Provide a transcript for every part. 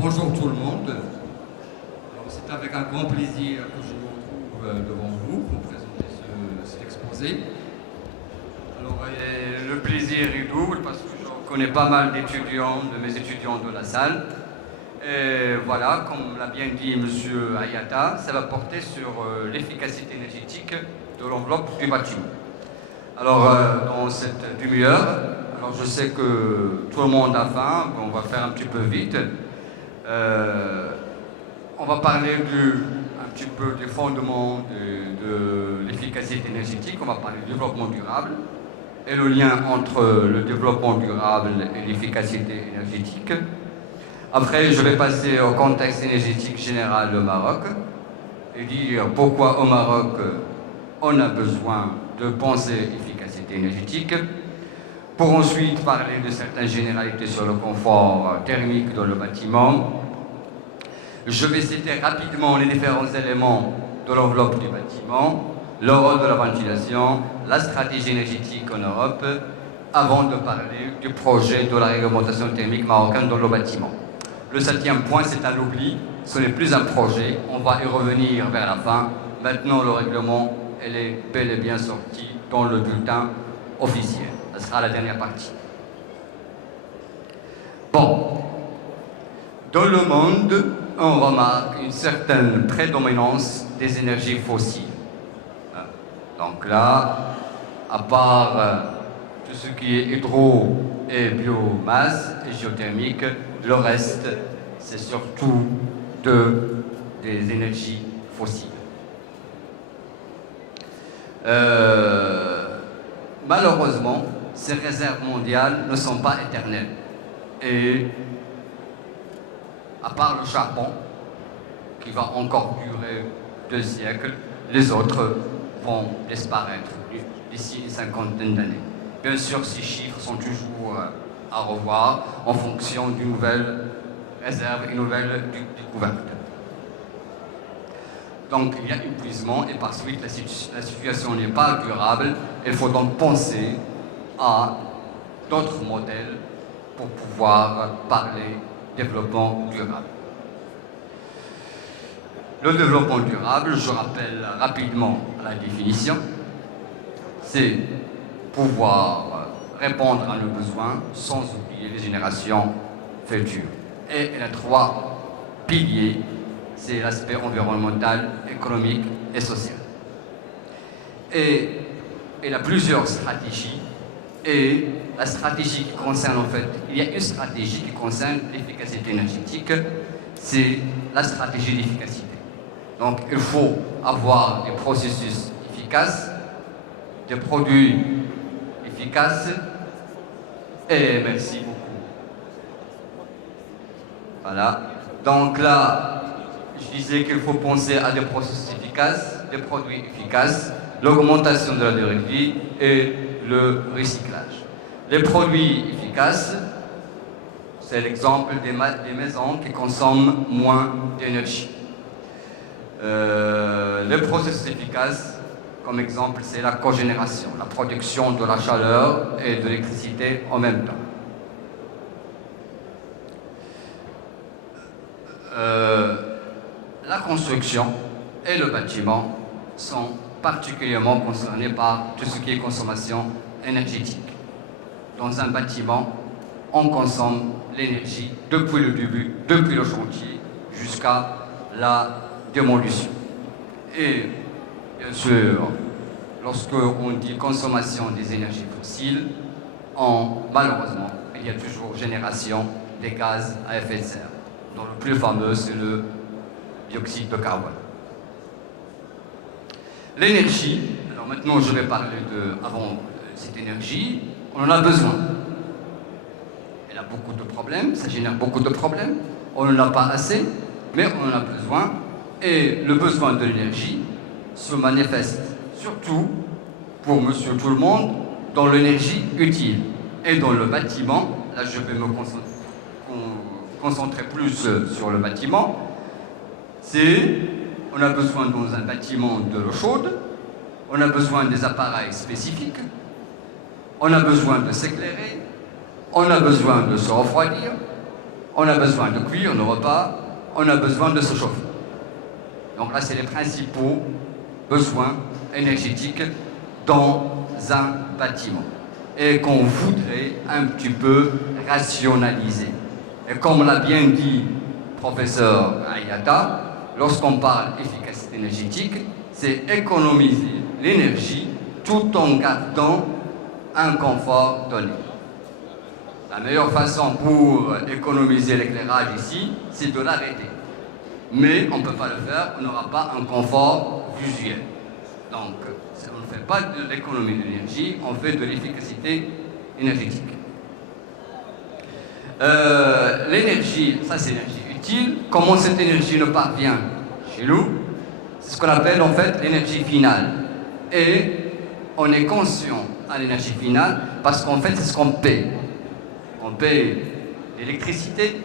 Bonjour tout le monde. Alors, c'est avec un grand plaisir que je me retrouve devant vous pour présenter cet exposé. Alors, le plaisir est double parce que je connais pas mal d'étudiants, de mes étudiants de la salle. Et voilà, comme l'a bien dit M. Ayata, ça va porter sur l'efficacité énergétique de l'enveloppe du bâtiment. Alors, dans cette demi-heure, alors je sais que tout le monde a faim, on va faire un petit peu vite. On va parler un petit peu des fondements de l'efficacité énergétique, on va parler du développement durable et le lien entre le développement durable et l'efficacité énergétique. Après, je vais passer au contexte énergétique général au Maroc et dire pourquoi au Maroc on a besoin de penser efficacité énergétique, pour ensuite parler de certaines généralités sur le confort thermique dans le bâtiment. Je vais citer rapidement les différents éléments de l'enveloppe du bâtiment, le rôle de la ventilation, la stratégie énergétique en Europe, avant de parler du projet de la réglementation thermique marocaine dans le bâtiment. Le 7e point, c'est un oubli, ce n'est plus un projet, on va y revenir vers la fin. Maintenant, le règlement, elle est bel et bien sorti dans le bulletin officiel. Ce sera la dernière partie. Bon, dans le monde, on remarque une certaine prédominance des énergies fossiles. Donc là, à part tout ce qui est hydro et biomasse et géothermique, le reste, c'est surtout des énergies fossiles. Malheureusement, ces réserves mondiales ne sont pas éternelles. Et à part le charbon, qui va encore durer 2 siècles, les autres vont disparaître d'ici une cinquantaine d'années. Bien sûr, ces chiffres sont toujours à revoir en fonction d'une nouvelle réserve et nouvelle découverte. Donc il y a épuisement et par suite la situation n'est pas durable. Il faut donc penser à d'autres modèles pour pouvoir parler développement durable. Le développement durable, je rappelle rapidement la définition, c'est pouvoir répondre à nos besoins sans oublier les générations futures. Et il y a 3 piliers, c'est l'aspect environnemental, économique et social. Et il y a plusieurs stratégies. Et la stratégie qui concerne, en fait, il y a une stratégie qui concerne l'efficacité énergétique, c'est la stratégie d'efficacité. Donc il faut avoir des processus efficaces, des produits efficaces, et merci beaucoup. Voilà. Donc là, je disais qu'il faut penser à des processus efficaces, des produits efficaces, l'augmentation de la durée de vie et le recyclage. Les produits efficaces, c'est l'exemple des maisons qui consomment moins d'énergie. Les processus efficaces, comme exemple, c'est la cogénération, la production de la chaleur et de l'électricité en même temps. La construction et le bâtiment sont particulièrement concernés par tout ce qui est consommation énergétique. Dans un bâtiment, on consomme l'énergie depuis le début, depuis le chantier, jusqu'à la démolition. Et bien sûr, lorsqu'on dit consommation des énergies fossiles, malheureusement, il y a toujours génération des gaz à effet de serre, dont le plus fameux, c'est le dioxyde de carbone. L'énergie, alors maintenant je vais parler avant cette énergie, on en a besoin. Elle a beaucoup de problèmes, ça génère beaucoup de problèmes, on n'en a pas assez, mais on en a besoin, et le besoin de l'énergie se manifeste surtout pour monsieur tout le monde dans l'énergie utile. Et dans le bâtiment, là je vais me concentrer plus sur le bâtiment, on a besoin dans un bâtiment de l'eau chaude, on a besoin des appareils spécifiques, on a besoin de s'éclairer, on a besoin de se refroidir, on a besoin de cuire nos repas, on a besoin de se chauffer. Donc là, c'est les principaux besoins énergétiques dans un bâtiment et qu'on voudrait un petit peu rationaliser. Et comme l'a bien dit le professeur Ayata, lorsqu'on parle d'efficacité énergétique, c'est économiser l'énergie tout en gardant un confort donné. La meilleure façon pour économiser l'éclairage ici, c'est de l'arrêter. Mais on ne peut pas le faire, on n'aura pas un confort visuel. Donc, on ne fait pas de l'économie d'énergie, on fait de l'efficacité énergétique. L'énergie, ça c'est l'énergie utile. Comment cette énergie nous parvient chez nous? C'est ce qu'on appelle en fait l'énergie finale. Et on est conscient à l'énergie finale parce qu'en fait c'est ce qu'on paie. On paie l'électricité,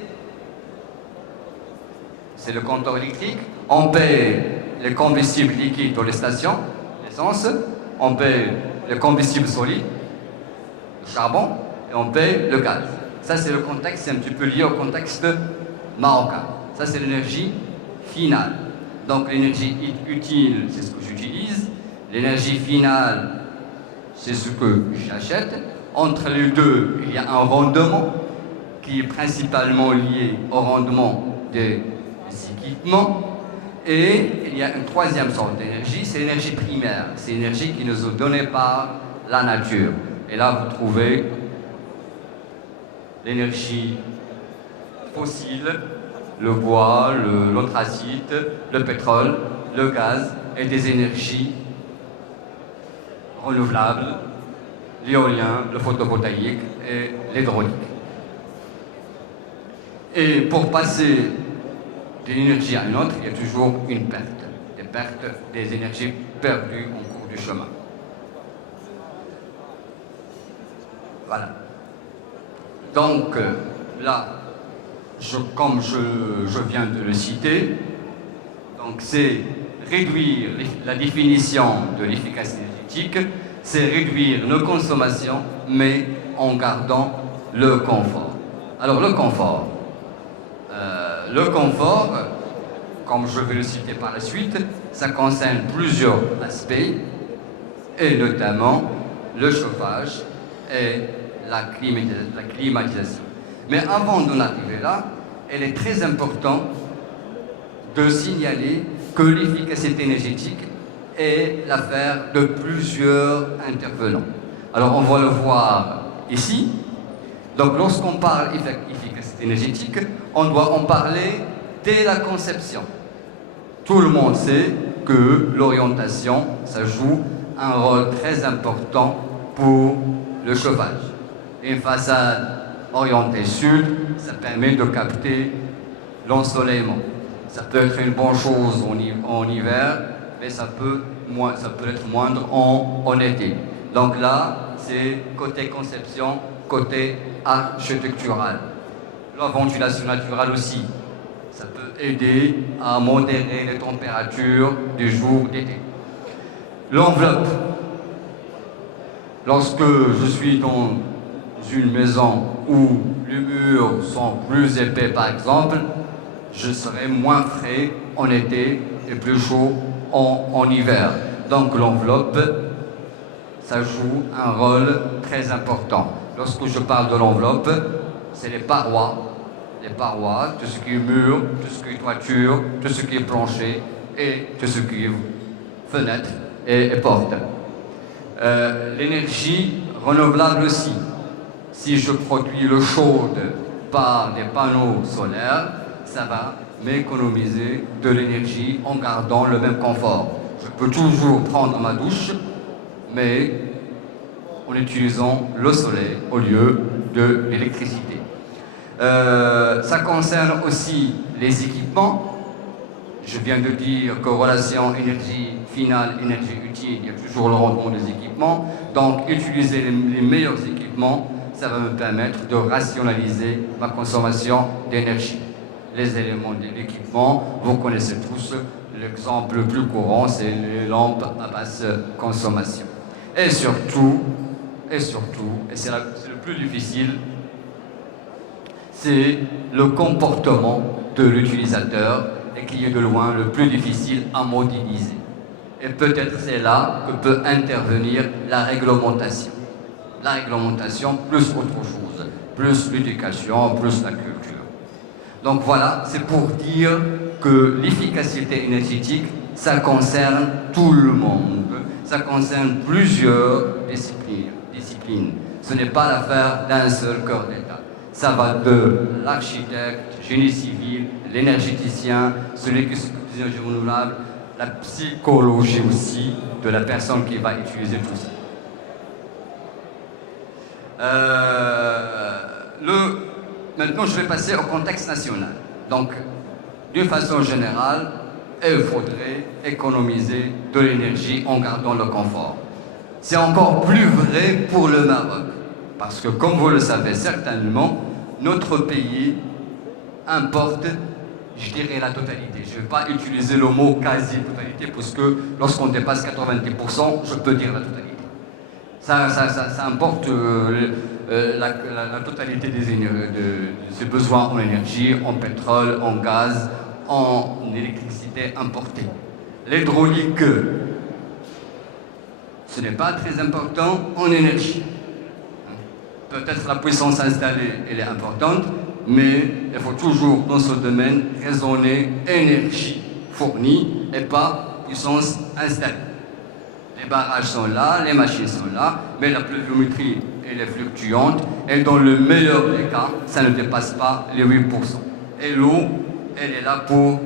c'est le compteur électrique, on paie les combustibles liquides dans les stations, l'essence, on paie le combustible solide, le charbon, et on paie le gaz. Ça c'est le contexte, c'est un petit peu lié au contexte marocain. Ça c'est l'énergie finale. Donc l'énergie utile, c'est ce que j'utilise. L'énergie finale, c'est ce que j'achète. Entre les deux, il y a un rendement qui est principalement lié au rendement des équipements. Et il y a une troisième sorte d'énergie, c'est l'énergie primaire. C'est l'énergie qui nous est donnée par la nature. Et là, vous trouvez l'énergie fossile, le bois, l'anthracite, le pétrole, le gaz et des énergies renouvelables, l'éolien, le photovoltaïque et l'hydraulique. Et pour passer d'une énergie à une autre, il y a toujours une perte, des pertes, des énergies perdues au cours du chemin. Voilà. Donc là, comme je viens de le citer, donc c'est réduire la définition de l'efficacité énergétique, c'est réduire nos consommations, mais en gardant le confort. Alors le confort, comme je vais le citer par la suite, ça concerne plusieurs aspects, et notamment le chauffage et la climatisation. Mais avant d'en arriver là, il est très important de signaler que l'efficacité énergétique est l'affaire de plusieurs intervenants. Alors on va le voir ici. Donc lorsqu'on parle d'efficacité énergétique, on doit en parler dès la conception. Tout le monde sait que l'orientation, ça joue un rôle très important pour le chauffage. Une façade orientée sud, ça permet de capter l'ensoleillement. Ça peut être une bonne chose en hiver, mais ça peut être moindre en été. Donc là, c'est côté conception, côté architectural. La ventilation naturelle aussi, ça peut aider à modérer les températures du jour d'été. L'enveloppe. Lorsque je suis dans une maison où les murs sont plus épais par exemple, je serai moins frais en été et plus chaud en hiver. Donc l'enveloppe, ça joue un rôle très important. Lorsque je parle de l'enveloppe, c'est les parois, tout ce qui est mur, tout ce qui est toiture, tout ce qui est plancher et tout ce qui est fenêtre et porte. L'énergie renouvelable aussi. Si je produis l'eau chaude par des panneaux solaires, ça va m'économiser de l'énergie en gardant le même confort. Je peux toujours prendre ma douche, mais en utilisant le soleil au lieu de l'électricité. Ça concerne aussi les équipements. Je viens de dire que relation énergie finale, énergie utile, il y a toujours le rendement des équipements. Donc utiliser les meilleurs équipements, ça va me permettre de rationaliser ma consommation d'énergie. Les éléments de l'équipement, vous connaissez tous, l'exemple le plus courant, c'est les lampes à basse consommation. Et surtout, et c'est le plus difficile, c'est le comportement de l'utilisateur et qui est de loin le plus difficile à modéliser. Et peut-être c'est là que peut intervenir la réglementation. La réglementation plus autre chose, plus l'éducation, plus la culture. Donc voilà, c'est pour dire que l'efficacité énergétique, ça concerne tout le monde, ça concerne plusieurs disciplines. Ce n'est pas l'affaire d'un seul corps d'État. Ça va de l'architecte, génie civil, l'énergéticien, celui qui s'occupe des énergies renouvelables, la psychologie aussi de la personne qui va utiliser tout ça. Maintenant, je vais passer au contexte national. Donc, d'une façon générale, il faudrait économiser de l'énergie en gardant le confort. C'est encore plus vrai pour le Maroc, parce que comme vous le savez certainement, notre pays importe, je dirais la totalité. Je ne vais pas utiliser le mot quasi-totalité, parce que lorsqu'on dépasse 90%, je peux dire la totalité. Ça importe la totalité de ses besoins en énergie, en pétrole, en gaz, en électricité importée. L'hydraulique, ce n'est pas très important en énergie. Peut-être la puissance installée, elle est importante, mais il faut toujours, dans ce domaine, raisonner énergie fournie et pas puissance installée. Les barrages sont là, les machines sont là, mais la pluviométrie, elle est fluctuante, et dans le meilleur des cas, ça ne dépasse pas les 8%. Et l'eau, elle est là pour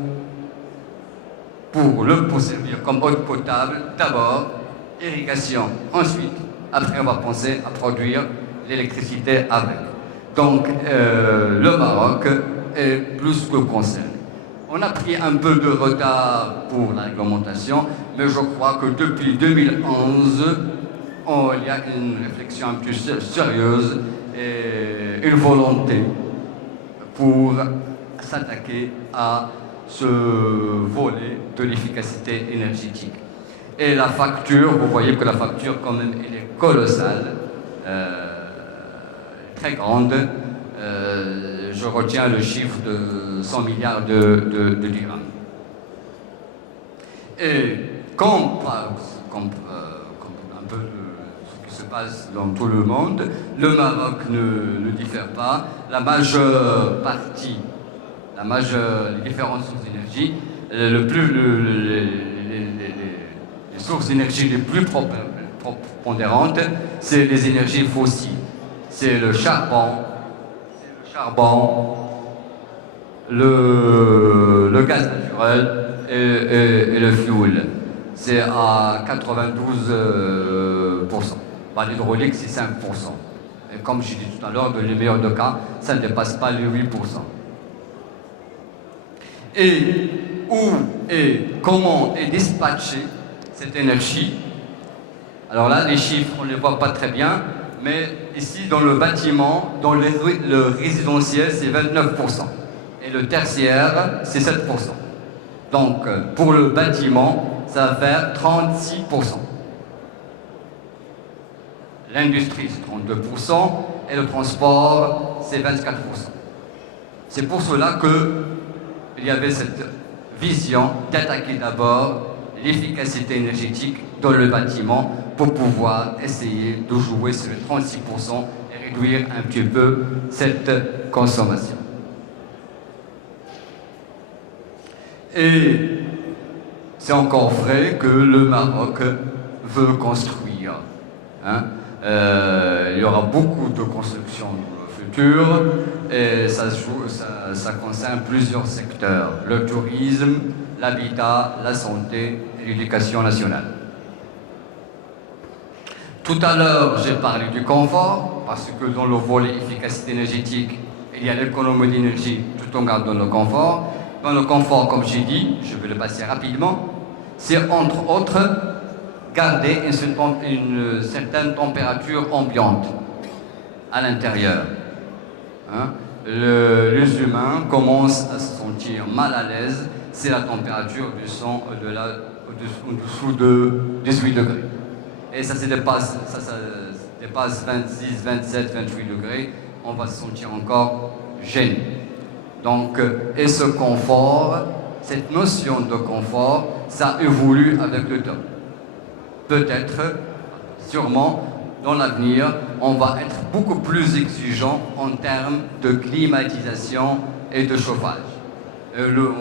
servir comme eau potable, d'abord, irrigation, ensuite, après on va penser à produire l'électricité avec. Donc, le Maroc est plus que concerné. On a pris un peu de retard pour la réglementation, mais je crois que depuis 2011, il y a une réflexion un peu sérieuse et une volonté pour s'attaquer à ce volet de l'efficacité énergétique. Et la facture, vous voyez que la facture quand même, elle est colossale, très grande. Je retiens le chiffre de 100 milliards de dirhams. Et comme un peu ce qui se passe dans tout le monde, le Maroc ne diffère pas. La majeure partie, les différentes sources d'énergie, les sources d'énergie les plus prépondérantes, c'est les énergies fossiles. C'est le charbon, le gaz naturel et le fioul. C'est à 92%. L'hydraulique, c'est 5%. Et comme j'ai dit tout à l'heure, dans les meilleurs de cas, ça ne dépasse pas les 8%. Et où et comment est dispatchée cette énergie? Alors là, les chiffres, on ne les voit pas très bien, mais ici, dans le bâtiment, dans le résidentiel, c'est 29%. Et le tertiaire, c'est 7%. Donc, pour le bâtiment, ça va faire 36%. L'industrie, c'est 32%. Et le transport, c'est 24%. C'est pour cela qu'il y avait cette vision d'attaquer d'abord l'efficacité énergétique dans le bâtiment pour pouvoir essayer de jouer sur les 36% et réduire un petit peu cette consommation. Et c'est encore vrai que le Maroc veut construire. Il y aura beaucoup de constructions dans le futur et ça concerne plusieurs secteurs. Le tourisme, l'habitat, la santé et l'éducation nationale. Tout à l'heure, j'ai parlé du confort, parce que dans le volet efficacité énergétique, il y a l'économie d'énergie tout en gardant le confort. Dans le confort, comme j'ai dit, je vais le passer rapidement, c'est entre autres garder une certaine température ambiante à l'intérieur. Les humains commencent à se sentir mal à l'aise si la température du sang au-dessous de 18 degrés. Et ça dépasse 26, 27, 28 degrés, on va se sentir encore gênés. Donc, et ce confort, cette notion de confort, ça évolue avec le temps. Peut-être, sûrement, dans l'avenir, on va être beaucoup plus exigeant en termes de climatisation et de chauffage.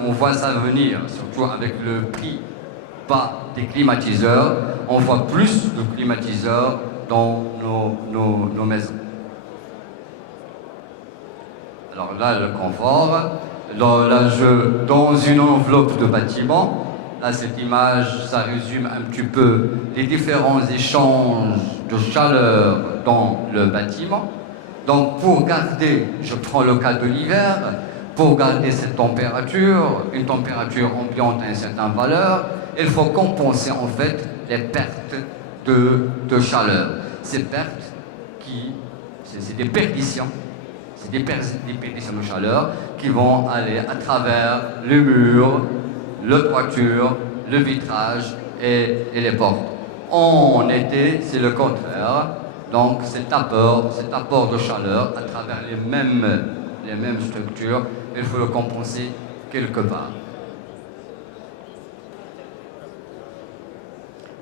On voit ça venir, surtout avec le prix bas des climatiseurs. On voit plus de climatiseurs dans nos maisons. Alors là, le confort, dans une enveloppe de bâtiment, là, cette image, ça résume un petit peu les différents échanges de chaleur dans le bâtiment. Donc, pour garder, je prends le cas de l'hiver, pour garder cette température, une température ambiante à une certaine valeur, il faut compenser en fait les pertes de chaleur. Ces pertes c'est des perditions. C'est des perditions de chaleur qui vont aller à travers les murs, la toiture, le vitrage et les portes. En été, c'est le contraire. Donc cet apport de chaleur à travers les mêmes structures, il faut le compenser quelque part.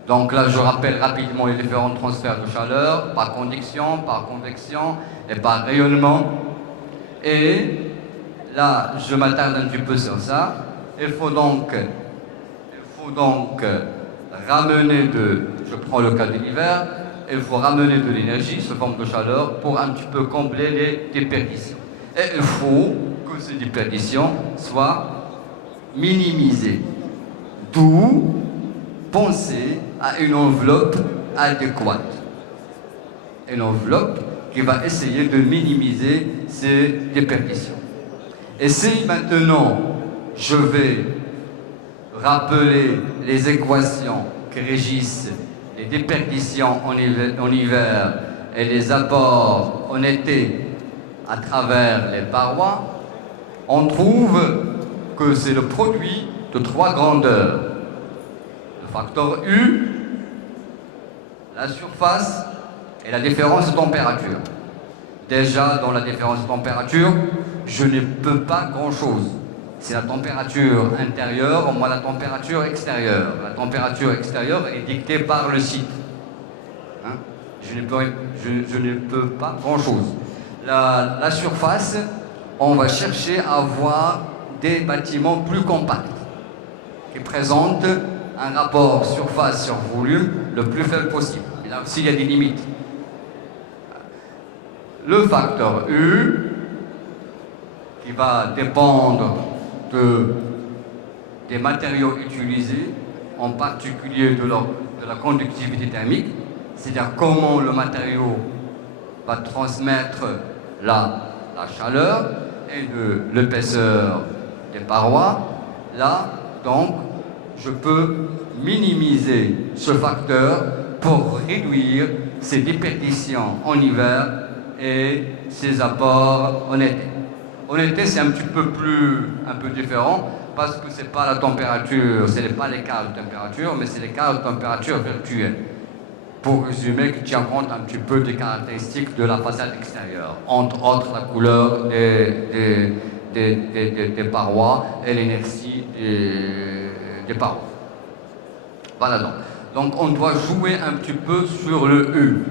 Donc là, je rappelle rapidement les différents transferts de chaleur par conduction, par convection et par rayonnement. Et là, je m'attarde un petit peu sur ça. Il faut donc ramener je prends le cas de l'hiver, il faut ramener de l'énergie sous forme de chaleur pour un petit peu combler les déperditions. Et il faut que ces déperditions soient minimisées. D'où penser à une enveloppe adéquate. Une enveloppe qui va essayer de minimiser ces déperditions. Et si maintenant je vais rappeler les équations qui régissent les déperditions en hiver et les apports en été à travers les parois, on trouve que c'est le produit de trois grandeurs. Le facteur U, la surface et la différence de température. Déjà, dans la différence de température, je ne peux pas grand-chose. C'est la température intérieure, moins la température extérieure. La température extérieure est dictée par le site. Hein? Je ne peux pas grand-chose. La surface, on va chercher à avoir des bâtiments plus compacts, qui présentent un rapport surface sur volume le plus faible possible. Et là aussi, il y a des limites. Le facteur U, qui va dépendre des matériaux utilisés, en particulier de la conductivité thermique, c'est-à-dire comment le matériau va transmettre la chaleur et de l'épaisseur des parois. Là, donc, je peux minimiser ce facteur pour réduire ces déperditions en hiver et ces apports en été. En été, c'est un peu différent parce que c'est pas la température, ce n'est pas l'écart de température, mais c'est l'écart de température virtuel. Pour résumer, qui tient compte un petit peu des caractéristiques de la façade extérieure, entre autres la couleur des parois et l'inertie des parois. Voilà donc. Donc on doit jouer un petit peu sur le U.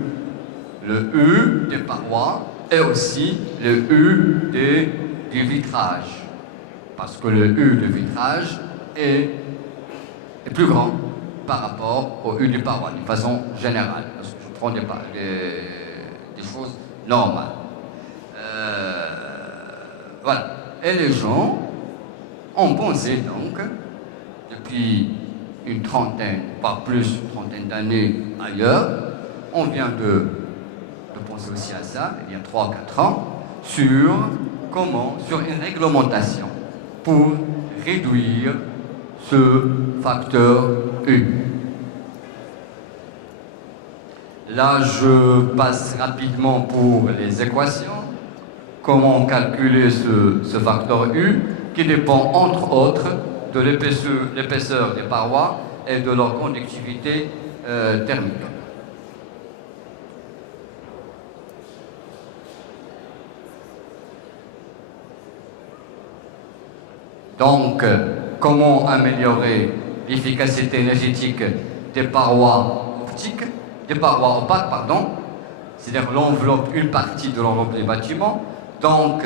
Le U des parois et aussi le U du vitrage. Parce que le U du vitrage est plus grand par rapport au U du paroi, de façon générale. Parce que je prends des choses normales. Voilà. Et les gens ont pensé donc, depuis une trentaine, pas plus, une trentaine d'années ailleurs, on vient de penser aussi à ça, il y a 3-4 ans, sur une réglementation pour réduire ce facteur U. Là, je passe rapidement pour les équations. Comment calculer ce facteur U qui dépend entre autres de l'épaisseur des parois et de leur conductivité thermique. Donc, comment améliorer l'efficacité énergétique des parois optiques, des parois opaques, pardon, c'est-à-dire l'enveloppe, une partie de l'enveloppe des bâtiments, donc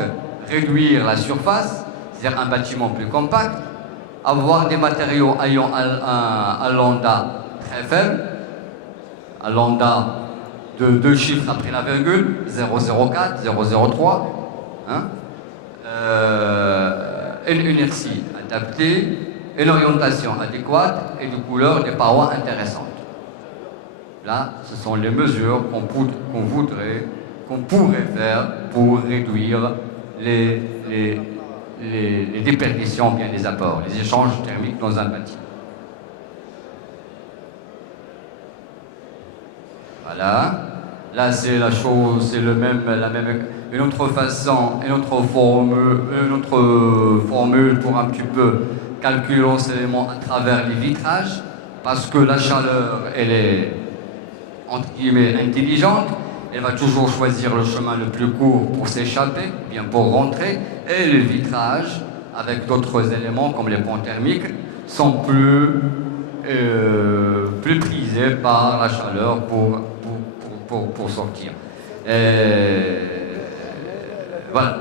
réduire la surface, c'est-à-dire un bâtiment plus compact, avoir des matériaux ayant un lambda très faible, un lambda de 2 chiffres après la virgule, 0,04, 0,03, hein, une inertie adaptée, une orientation adéquate et des couleurs des parois intéressantes. Là, ce sont les mesures qu'on pourrait faire pour réduire les déperditions, bien les apports, les échanges thermiques dans un bâtiment. Voilà. Là, c'est la chose, c'est une autre façon, une autre formule pour un petit peu calculer l'ensoleillement à travers les vitrages, parce que la chaleur, elle est entre guillemets intelligente. Elle va toujours choisir le chemin le plus court pour s'échapper, bien pour rentrer, et les vitrages, avec d'autres éléments comme les ponts thermiques, sont plus prisés par la chaleur pour sortir. Voilà.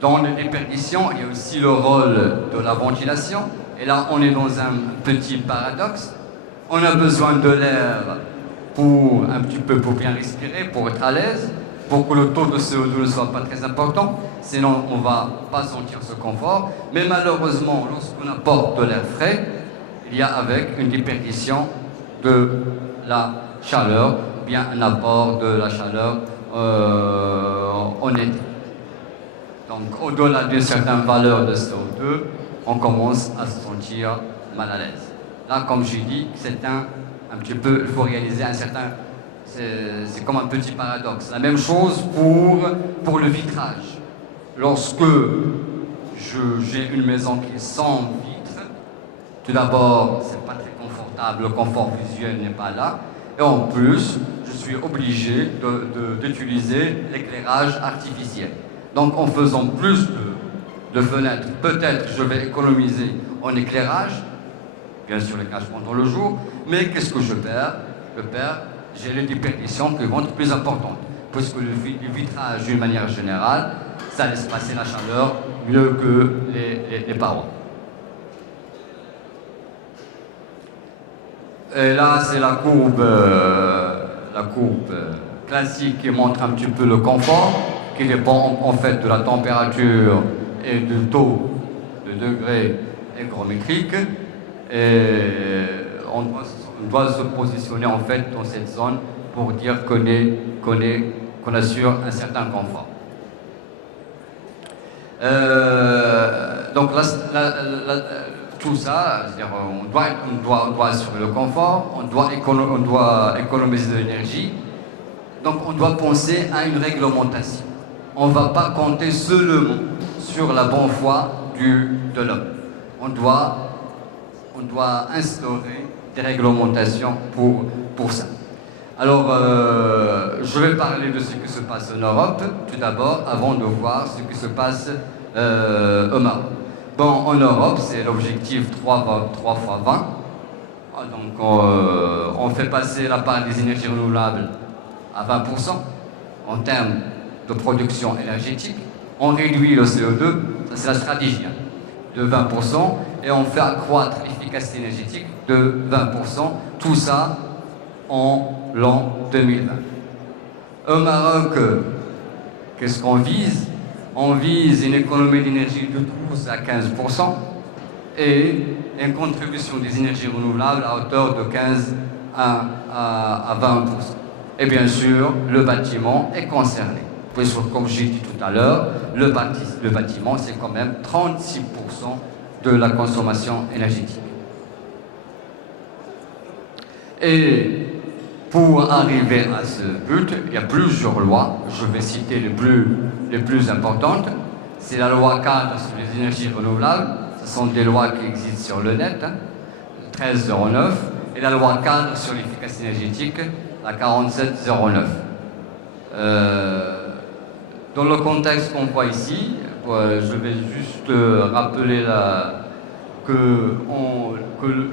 Dans les déperditions, il y a aussi le rôle de la ventilation. Et là, on est dans un petit paradoxe. On a besoin de l'air pour bien respirer, pour être à l'aise, pour que le taux de CO2 ne soit pas très important. Sinon, on ne va pas sentir ce confort. Mais malheureusement, lorsqu'on apporte de l'air frais, il y a avec une déperdition de la chaleur, bien un apport de la chaleur en été. Donc, au-delà d'une certaine valeur de CO2, on commence à se sentir mal à l'aise. Là, comme j'ai dit, c'est un petit peu, il faut réaliser un certain, c'est comme un petit paradoxe. La même chose pour le vitrage. Lorsque j'ai une maison qui est sans vitre, tout d'abord, c'est pas très confortable, le confort visuel n'est pas là, et en plus, je suis obligé d'utiliser l'éclairage artificiel. Donc en faisant plus de fenêtres, peut-être je vais économiser en éclairage, bien sûr les caches pendant le jour, mais qu'est-ce que je perds? J'ai les déperditions qui vont être plus importantes, puisque le vitrage d'une manière générale, ça laisse passer la chaleur mieux que les parois. Et là c'est la courbe classique qui montre un petit peu le confort, qui dépend en fait de la température et du taux de degrés hygrométriques. Et on doit se positionner en fait dans cette zone pour dire qu'on assure un certain confort. Donc tout ça, c'est-à-dire on doit assurer le confort, on doit économiser de l'énergie. Donc on doit penser à une réglementation. On ne va pas compter seulement sur la bonne foi de l'homme. On doit instaurer des réglementations pour ça. Alors, je vais parler de ce qui se passe en Europe, tout d'abord, avant de voir ce qui se passe au Maroc. Bon, en Europe, c'est l'objectif 3 fois 20. Donc, on fait passer la part des énergies renouvelables à 20% en termes de production énergétique. On réduit le CO2, ça c'est la stratégie, de 20%, et on fait accroître l'efficacité énergétique de 20%, tout ça en l'an 2020. Au Maroc, qu'est-ce qu'on vise? On vise une économie d'énergie de 12 à 15% et une contribution des énergies renouvelables à hauteur de 15 à 20%. Et bien sûr, le bâtiment est concerné. Puisque, comme j'ai dit tout à l'heure, le bâtiment, c'est quand même 36% de la consommation énergétique. Et pour arriver à ce but, il y a plusieurs lois. Je vais citer les plus importantes. C'est la loi cadre sur les énergies renouvelables. Ce sont des lois qui existent sur le net, 1309. et la loi cadre sur l'efficacité énergétique, la 4709. Dans le contexte qu'on voit ici, je vais juste rappeler que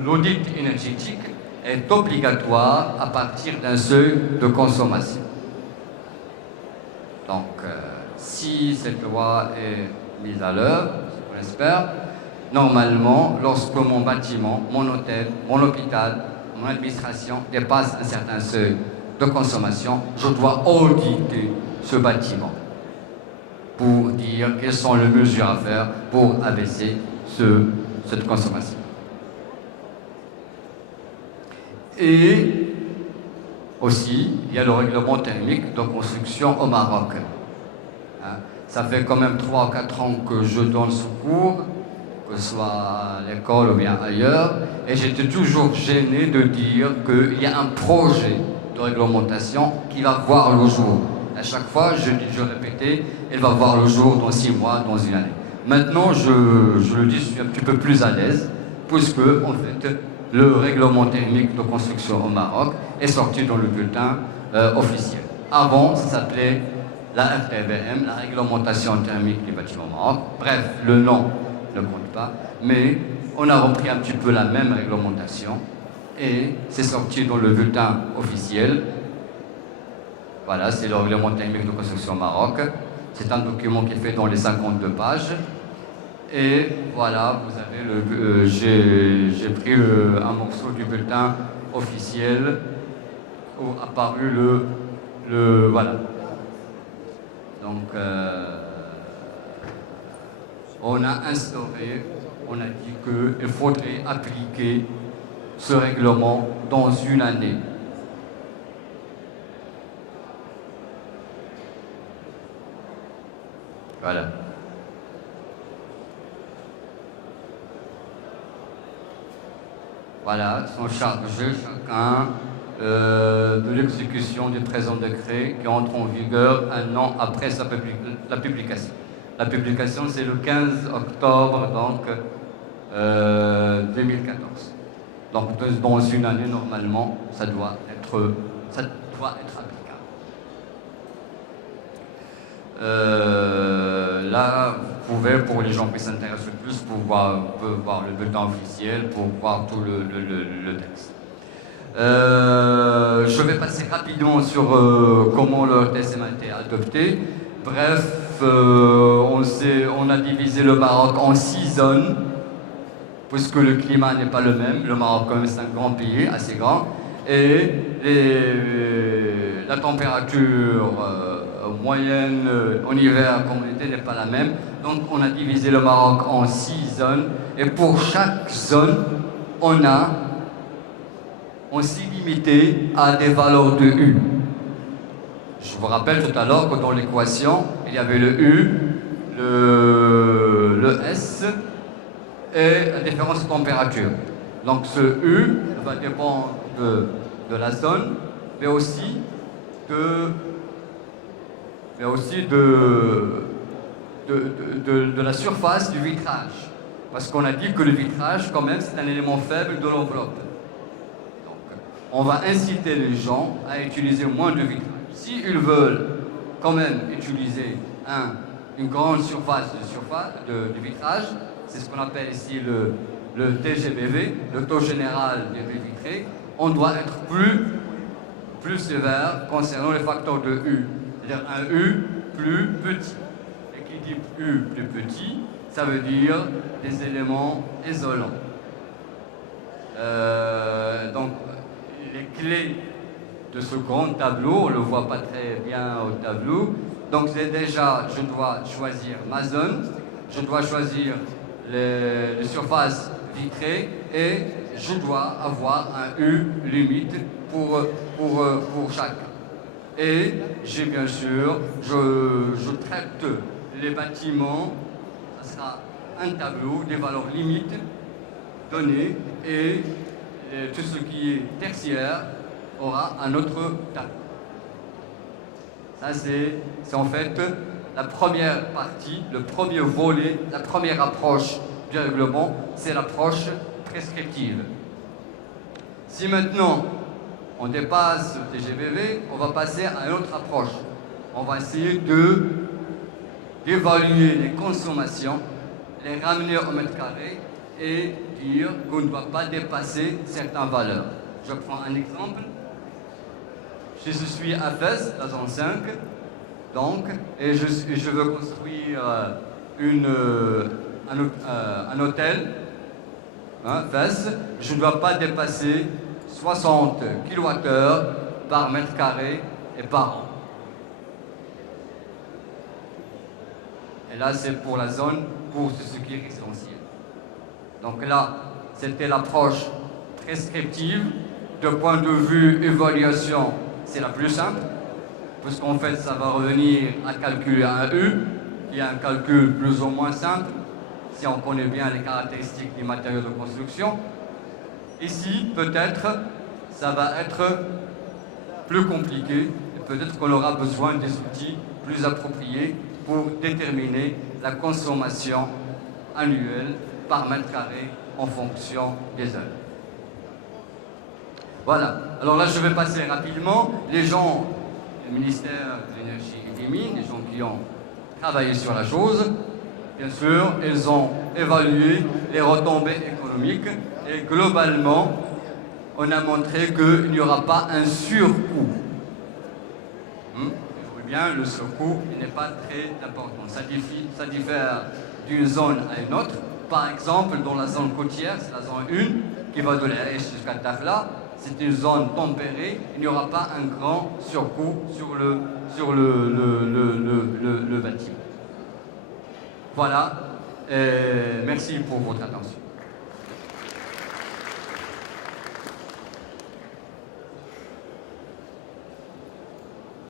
l'audit énergétique est obligatoire à partir d'un seuil de consommation. Donc, si cette loi est mise à l'œuvre, on l'espère, normalement, lorsque mon bâtiment, mon hôtel, mon hôpital, mon administration dépasse un certain seuil de consommation, je dois auditer ce bâtiment pour dire quelles sont les mesures à faire pour abaisser cette consommation. Et aussi, il y a le règlement thermique de construction au Maroc. Ça fait quand même 3 ou 4 ans que je donne ce cours, que ce soit à l'école ou bien ailleurs, et j'étais toujours gêné de dire qu'il y a un projet de réglementation qui va voir le jour. À chaque fois, je répétais, elle va voir le jour dans 6 mois, dans une année. Maintenant, je le dis, je suis un petit peu plus à l'aise, puisque, en fait, le règlement thermique de construction au Maroc est sorti dans le bulletin officiel. Avant, ça s'appelait la RTBM, la réglementation thermique des bâtiments au Maroc. Bref, le nom ne compte pas, mais on a repris un petit peu la même réglementation et c'est sorti dans le bulletin officiel. Voilà, c'est le règlement thermique de construction au Maroc. C'est un document qui est fait dans les 52 pages. Et voilà, vous avez j'ai pris un morceau du bulletin officiel où apparu voilà. Donc, on a instauré, on a dit qu'il faudrait appliquer ce règlement dans une année. Voilà. Voilà, sont chargés chacun de l'exécution du présent décret qui entre en vigueur un an après la publication. La publication, c'est le 15 octobre donc, 2014. Donc, dans une année, normalement, ça doit être applicable. Là, vous pouvez, pour les gens qui s'intéressent plus, voir le bulletin officiel, pour voir tout le texte. Je vais passer rapidement sur comment le TSM a été adopté. Bref, on a divisé le Maroc en 6 zones, puisque le climat n'est pas le même. Le Maroc, quand même, c'est un grand pays, assez grand. Et la température moyenne en hiver, comme en été, n'est pas la même. Donc, on a divisé le Maroc en 6 zones. Et pour chaque zone, on s'est limité à des valeurs de U. Je vous rappelle tout à l'heure que dans l'équation, il y avait le U, le S et la différence de température. Donc ce U va dépendre de la zone, mais aussi de la surface du vitrage. Parce qu'on a dit que le vitrage, quand même, c'est un élément faible de l'enveloppe. On va inciter les gens à utiliser moins de vitrage. S'ils veulent quand même utiliser une grande surface de vitrage, c'est ce qu'on appelle ici le TGBV, le taux général des baies vitrées, on doit être plus sévère concernant les facteurs de U. C'est-à-dire un U plus petit. Et qui dit U plus petit, ça veut dire des éléments isolants. Donc, les clés de ce grand tableau, on ne le voit pas très bien au tableau. Donc déjà, je dois choisir ma zone, je dois choisir les surfaces vitrées et je dois avoir un U limite pour chacun. Et j'ai bien sûr, je traite les bâtiments, ça sera un tableau des valeurs limites données et tout ce qui est tertiaire aura un autre tableau. Ça, c'est en fait la première partie, le premier volet, la première approche du règlement, c'est l'approche prescriptive. Si maintenant on dépasse le TGVV, on va passer à une autre approche. On va essayer d'évaluer les consommations, les ramener au mètre carré et dire qu'on ne doit pas dépasser certaines valeurs. Je prends un exemple. Je suis à Fès, la zone 5, donc, et je veux construire un hôtel, Fès. Je ne dois pas dépasser 60 kWh par mètre carré et par an. Et là, c'est pour la zone, pour ce qui est résidentiel. Donc là, c'était l'approche prescriptive. De point de vue évaluation, c'est la plus simple, puisqu'en fait, ça va revenir à calculer un U, qui est un calcul plus ou moins simple, si on connaît bien les caractéristiques des matériaux de construction. Ici, peut-être, ça va être plus compliqué, et peut-être qu'on aura besoin des outils plus appropriés pour déterminer la consommation annuelle par mètre carré en fonction des heures. Voilà. Alors là, je vais passer rapidement. Les gens du ministère de l'Énergie et des Mines, les gens qui ont travaillé sur la chose, bien sûr, ils ont évalué les retombées économiques et globalement, on a montré qu'il n'y aura pas un surcoût. Vous voyez bien, le surcoût n'est pas très important. Ça diffère d'une zone à une autre. Par exemple, dans la zone côtière, c'est la zone 1 qui va de l'Arish jusqu'à Dakhla. C'est une zone tempérée. Il n'y aura pas un grand surcoût sur le bâtiment. Voilà. Merci pour votre attention.